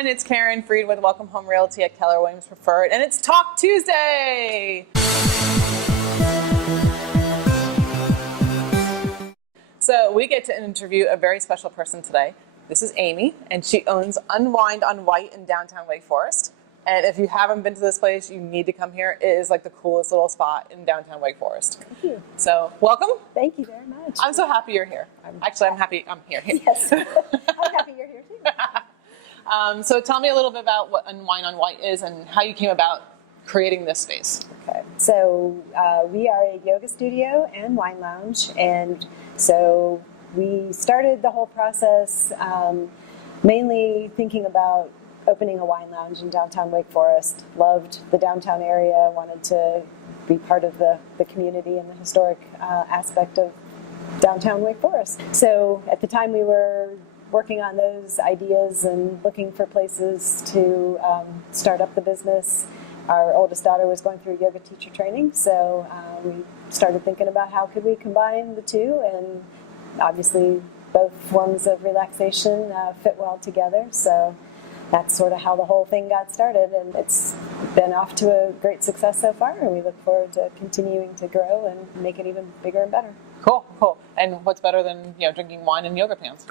everyone. It's Caren Freed with Welcome Home Realty at Keller Williams Preferred, and it's Talk Tuesday. So we get to interview a very special person today. This is Amy, and she owns Unwined on White in downtown Wake Forest. And if you haven't been to this place, you need to come here. It is like the coolest little spot in downtown Wake Forest. Thank you. So welcome. Thank you very much. I'm so happy you're here. I'm happy I'm here. Yes. I'm happy you're here too. So tell me a little bit about what Unwined on White is and how you came about creating this space. Okay. So we are a yoga studio and wine lounge, and so we started the whole process mainly thinking about opening a wine lounge in downtown Wake Forest. Loved the downtown area, wanted to be part of the community and the historic aspect of downtown Wake Forest. So at the time we were working on those ideas and looking for places to start up the business. Our oldest daughter was going through yoga teacher training, so we started thinking about how could we combine the two, and obviously both forms of relaxation fit well together. So that's sort of how the whole thing got started, and it's been off to a great success so far, and we look forward to continuing to grow and make it even bigger and better. Cool, cool. And what's better than drinking wine in yoga pants?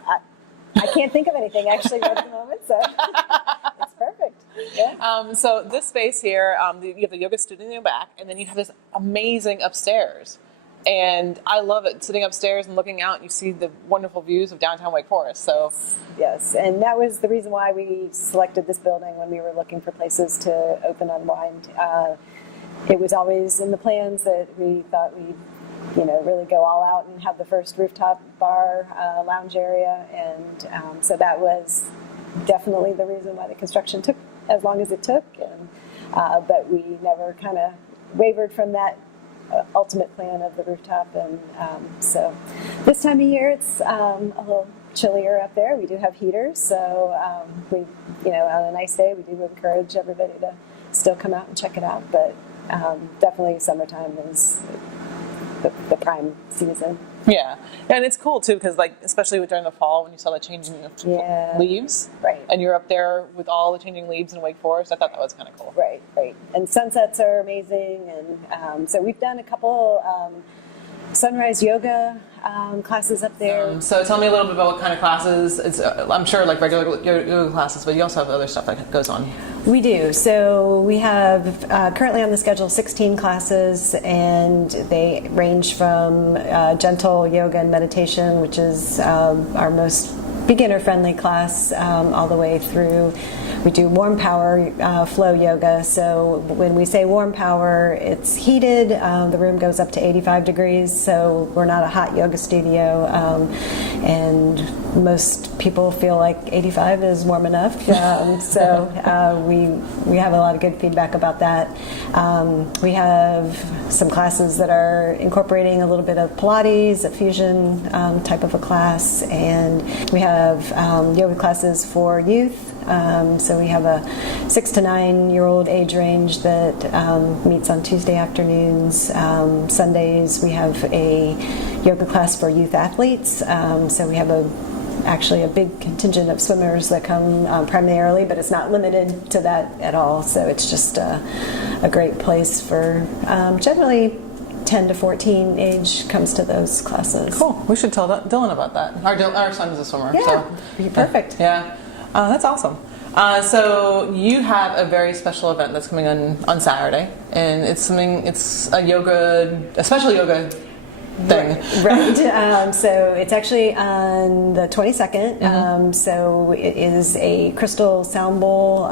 I can't think of anything actually right at the moment, so it's perfect. Yeah. So this space here, you have the yoga studio in the back, and then you have this amazing upstairs. And I love it, sitting upstairs and looking out, and you see the wonderful views of downtown Wake Forest. So yes, and that was the reason why we selected this building when we were looking for places to open Unwind. It was always in the plans that we thought we'd really go all out and have the first rooftop bar lounge area, and so that was definitely the reason why the construction took as long as it took, and but we never kind of wavered from that ultimate plan of the rooftop. And so this time of year it's a little chillier up there. We do have heaters, so we on a nice day we do encourage everybody to still come out and check it out, but definitely summertime is the prime season. Yeah, and it's cool too because especially during the fall when you saw the changing of leaves, right? And you're up there with all the changing leaves in Wake Forest. I thought that was kind of cool. Right. And sunsets are amazing, and so we've done a couple sunrise yoga classes up there. So tell me a little bit about what kind of classes. It's I'm sure regular yoga classes, but you also have other stuff that goes on. We do. So we have currently on the schedule 16 classes, and they range from gentle yoga and meditation, which is our most beginner-friendly class, all the way through. We do warm power flow yoga. So when we say warm power, it's heated. The room goes up to 85 degrees, so we're not a hot yoga studio. And most people feel like 85 is warm enough. So we have a lot of good feedback about that. We have some classes that are incorporating a little bit of Pilates, a fusion type of a class, and we have yoga classes for youth. So we have a 6 to 9 year old age range that meets on Tuesday afternoons. Sundays we have a yoga class for youth athletes. So we have actually a big contingent of swimmers that come primarily, but it's not limited to that at all. So it's just a great place for generally 10 to 14 age comes to those classes. Cool. We should tell Dylan about that. Our son is a swimmer. Yeah, so. Perfect. Yeah. That's awesome. So you have a very special event that's coming on Saturday, and it's a special yoga thing. Right. So it's actually on the 22nd. So it is a crystal sound bowl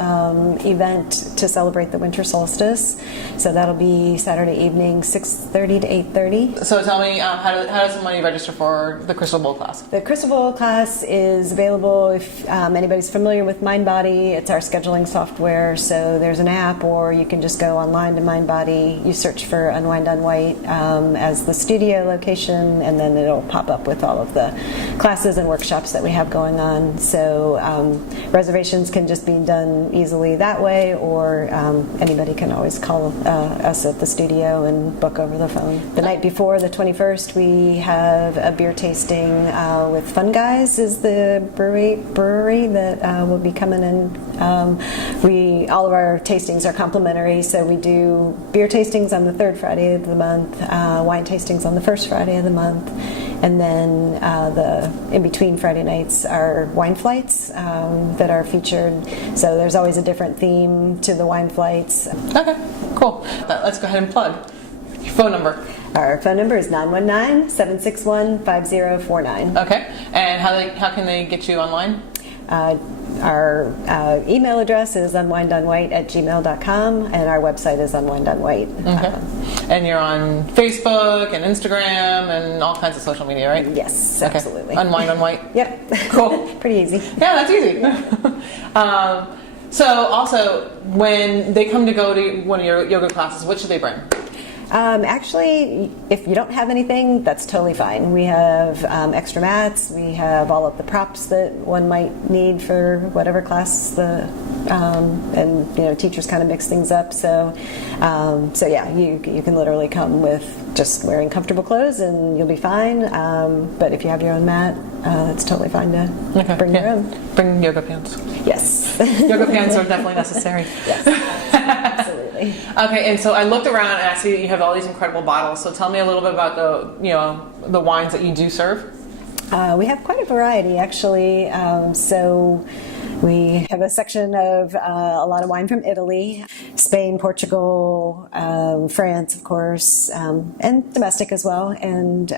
event to celebrate the winter solstice. So that'll be Saturday evening, 6:30 to 8:30. So tell me, how does somebody register for the crystal bowl class? The crystal bowl class is available if anybody's familiar with MindBody. It's our scheduling software. So there's an app, or you can just go online to MindBody. You search for Unwind on White as the studio location, and then it'll pop up with all of the classes and workshops that we have going on. So reservations can just be done easily that way, or anybody can always call us at the studio and book over the phone. The night before, the 21st, we have a beer tasting with Fun Guys is the brewery that will be coming in. All of our tastings are complimentary, so we do beer tastings on the third Friday of the month, wine tastings on the first Friday of the month, and then the in-between Friday nights are wine flights that are featured. So there's always a different theme to the wine flights. Okay, cool. Let's go ahead and plug your phone number. Our phone number is 919-761-5049. Okay, and how can they get you online? Our email address is unwindonwhite@gmail.com, and our website is unwindonwhite. Okay. And you're on Facebook and Instagram and all kinds of social media, right? Yes, okay. Absolutely. Unwind on White? Yep. Cool. Pretty easy. Yeah, that's easy. So also, when they come to go to one of your yoga classes, what should they bring? Actually, if you don't have anything, that's totally fine. We have extra mats. We have all of the props that one might need for whatever class and teachers kind of mix things up. So yeah, you can literally come with just wearing comfortable clothes and you'll be fine. But if you have your own mat, it's totally fine to bring your own. Bring yoga pants. Yes. Yoga pants are definitely necessary. Yes. Absolutely. Okay, and so I looked around and I see you have all these incredible bottles. So tell me a little bit about the wines that you do serve. We have quite a variety, actually. So we have a section of a lot of wine from Italy, Spain, Portugal, France, of course, and domestic as well. And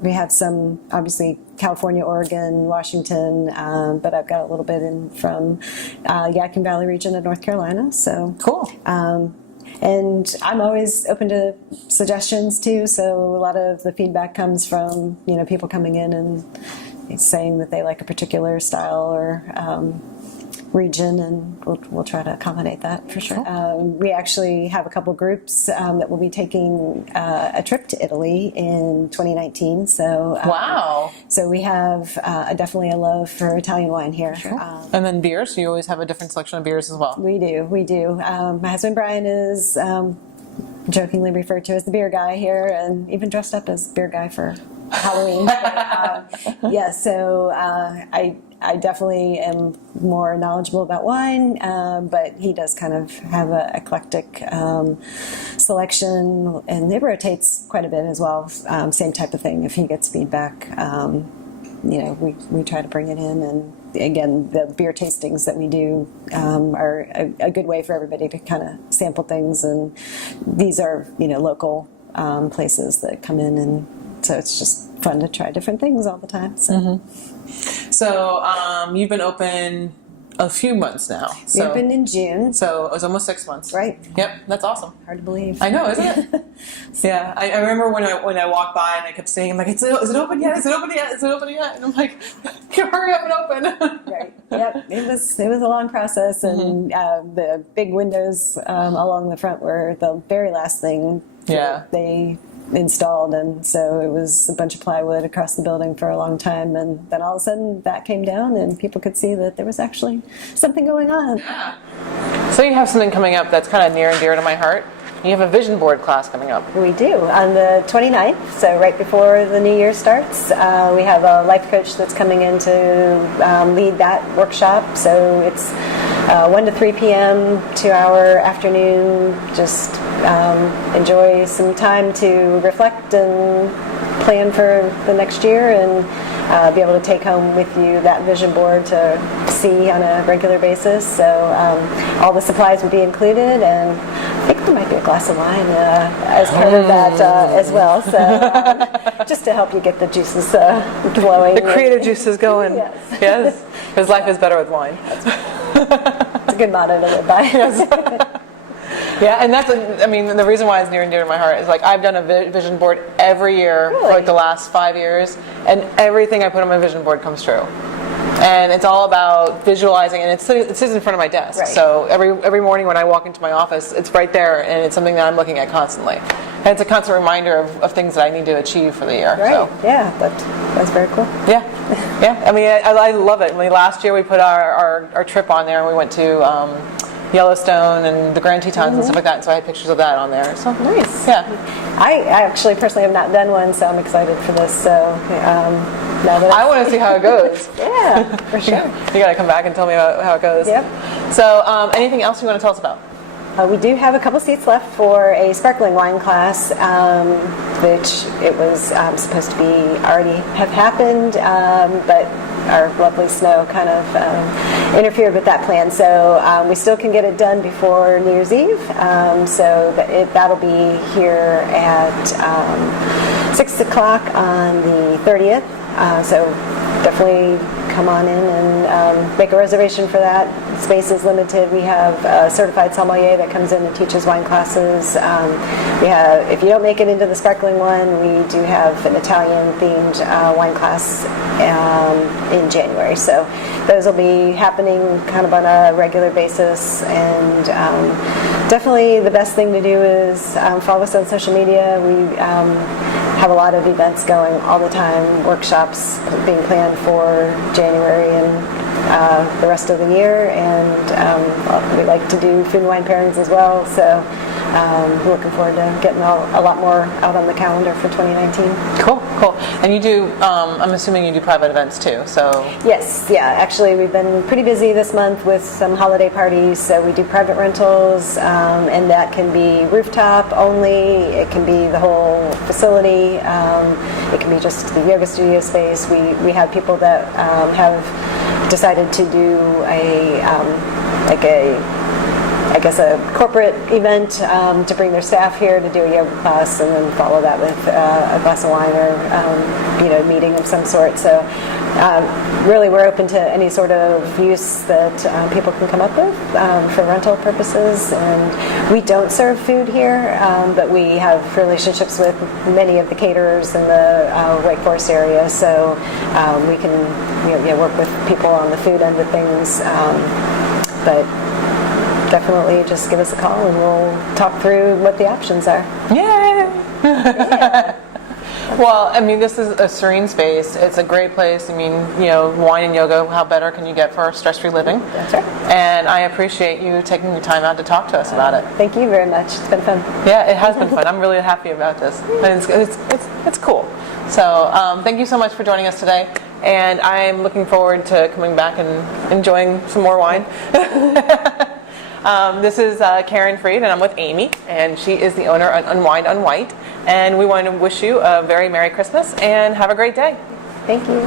we have some, obviously, California, Oregon, Washington, but I've got a little bit in from Yadkin Valley region of North Carolina. So cool. And I'm always open to suggestions too. So a lot of the feedback comes from people coming in and saying that they like a particular style or region, and we'll try to accommodate that for sure. We actually have a couple groups that will be taking a trip to Italy in 2019. So wow! So we have definitely a love for Italian wine here. Sure. And then beers. You always have a different selection of beers as well. We do. My husband Brian is jokingly referred to as the beer guy here, and even dressed up as beer guy for Halloween. So I definitely am more knowledgeable about wine, but he does kind of have an eclectic selection, and it rotates quite a bit as well. Same type of thing. If he gets feedback, we try to bring it in. And again, the beer tastings that we do are a good way for everybody to kind of sample things. And these are local places that come in, and so it's just fun to try different things all the time. So. Mm-hmm. So you've been open a few months now. We opened in June. So it was almost 6 months. Right. Yep, that's awesome. Hard to believe. I know, isn't it? Yeah, I remember when I walked by and I kept saying, I'm like, is it open yet? Is it open yet? Is it open yet? And I'm like, hurry up and open. Right. Yep. It was a long process, and the big windows along the front were the very last thing they installed, and so it was a bunch of plywood across the building for a long time, and then all of a sudden that came down and people could see that there was actually something going on. Yeah. So you have something coming up that's kind of near and dear to my heart. You have a vision board class coming up. We do, on the 29th, so right before the new year starts. We have a life coach that's coming in to lead that workshop, so it's 1 to 3 p.m., 2-hour afternoon. Just enjoy some time to reflect and plan for the next year, and be able to take home with you that vision board to see on a regular basis. So all the supplies would be included, and I think there might be a glass of wine as part of that as well. So just to help you get the juices flowing. The creative juices going. Yes. Because life is better with wine. It's a good motto to live by. Yes. Yeah, and the reason why it's near and dear to my heart is I've done a vision board every year for the last 5 years, and everything I put on my vision board comes true. And it's all about visualizing, and it sits in front of my desk. Right. So every morning when I walk into my office, it's right there, and it's something that I'm looking at constantly. And it's a constant reminder of things that I need to achieve for the year. Right. So. Yeah, that's very cool. Yeah, yeah. I mean, I love it. I mean, last year we put our trip on there, and we went to Yellowstone and the Grand Tetons and stuff like that. And so I had pictures of that on there. So Nice. yeah. I actually personally have not done one, so I'm excited for this. So now that I want to see how it goes. yeah, for sure. You got to come back and tell me about how it goes. Yep. So anything else you want to tell us about? We do have a couple seats left for a sparkling wine class, which it was supposed to be already have happened, but our lovely snow kind of interfered with that plan. So we still can get it done before New Year's Eve. So that'll be here at 6 o'clock on the 30th. So definitely come on in and make a reservation for that. Space is limited. We have a certified sommelier that comes in and teaches wine classes. We have, if you don't make it into the sparkling one, we do have an Italian-themed wine class in January. So those will be happening kind of on a regular basis. And definitely the best thing to do is follow us on social media. We have a lot of events going all the time, workshops being planned for January and the rest of the year, and we like to do food and wine pairings as well, so looking forward to getting a lot more out on the calendar for 2019. Cool. And you do, I'm assuming you do private events too, so. Yes, yeah, actually we've been pretty busy this month with some holiday parties, so we do private rentals, and that can be rooftop only, it can be the whole facility, it can be just the yoga studio space. We have people that have decided to do a corporate event to bring their staff here to do a yoga class, and then follow that with a glass of wine or meeting of some sort. So really we're open to any sort of use that people can come up with for rental purposes. And we don't serve food here, but we have relationships with many of the caterers in the Wake Forest area, so we can work with people on the food end of things. But definitely just give us a call and we'll talk through what the options are. Yay! Yeah. Well, I mean, this is a serene space. It's a great place. I mean, wine and yoga, how better can you get for stress-free living? That's right. And I appreciate you taking the time out to talk to us about it. Thank you very much. It's been fun. Yeah, it has been fun. I'm really happy about this. And it's cool. So thank you so much for joining us today. And I'm looking forward to coming back and enjoying some more wine. This is Caren Freed, and I'm with Amy, and she is the owner of Unwined on White. And we want to wish you a very Merry Christmas and have a great day. Thank you.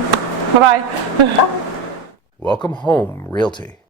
Bye-bye. Welcome home, Realty.